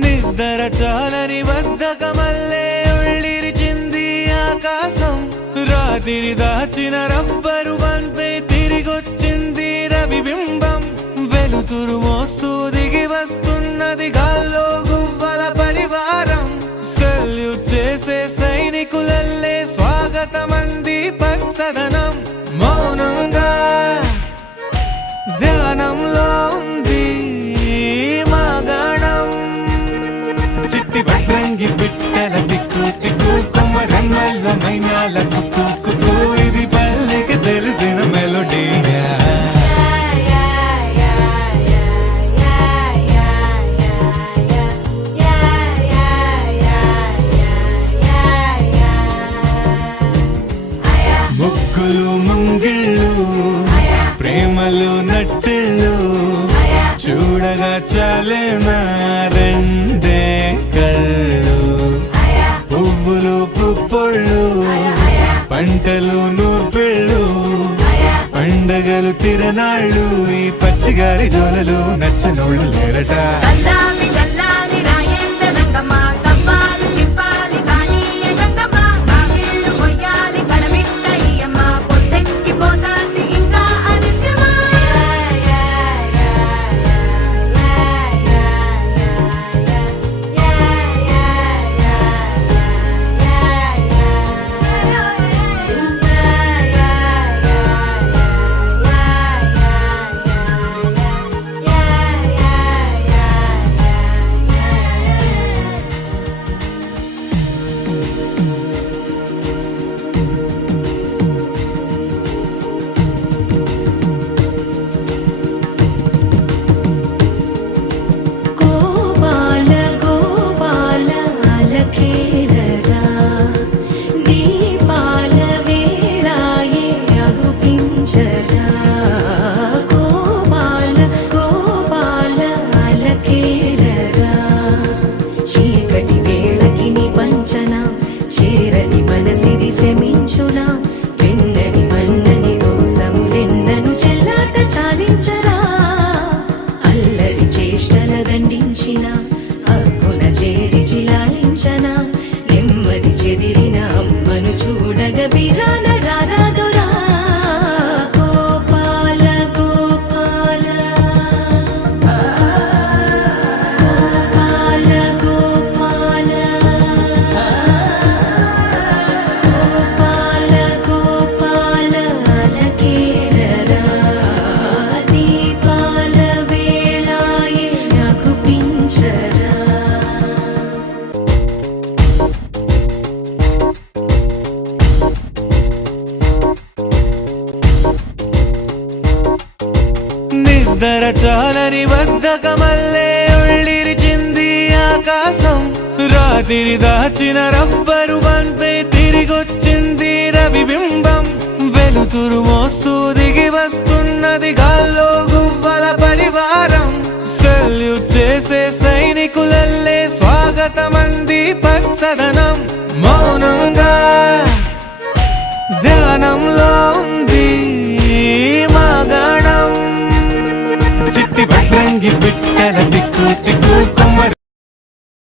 నిద్ర చాలని బద్ధకమల్లే ఉళ్ళిరిచింది ఆకాశం. రాత్రి దాచిన రబ్బరు బంతే తిరిగొచ్చింది రవిబింబం. వెలుతురు మోస్తూ దిగి వస్తున్నది గాల్లో గువ్వల పరివారం. సెల్యూట్ చేసే సైనికులల్లే స్వాగతమంది పచ్చదనం. మౌనంగా ధ్యానంలో ఉంది మాగాణం. చిట్టి భద్రంగి పిట్టల టిక్కు టిక్కు కొమ్మరమ్మల్ల మైనాల కుక్కు కుక్కు. ఇది పల్లెకి తెలిసిన మెలోడీ. ముగ్గులు ముంగిళ్ళు ప్రేమలు నట్టిళ్ళు చూడగా చాలేనా రెండే కళ్ళు. పువ్వులు పుప్పొళ్ళు పంటలు నూర్పిళ్ళు పండగలు తిరనాళ్ళు. ఈ పచ్చిగారి జోలలు నచ్చనోళ్ళు లేరట. చేరని మనసిది శమించునా వెన్నని మన్నని దోసములెన్నను చెల్లాట చాలించరా. అల్లరి చేష్టల దండించిన హక్కున చేరి చిలాలించనా. నెమ్మది చెదిరిన అమ్మను చూడగ బిరాన రారాదురా. గోపాల గోపాల గోపాల గోపాల గోపాల గోపాల అలకేరరా. దీపాల వేళాయే రఘుపించరా. నిద్ర చాలని బద్ధకమల్లే ఉళ్ళిరిచింది ఆకాశం. రాత్రి దాచిన రబ్బరు బంతే తిరిగొచ్చింది రవిబింబం. వెలుతురు మోస్తూ దిగి వస్తున్నది గాల్లో గువ్వల పరివారం. సెల్యూట్ చేసే సైనికులల్లే స్వాగతమంది పచ్చదనం. మౌనంగా ధ్యానంలో ఉంది మాగాణం. చిట్టి భద్రంగి పిట్టల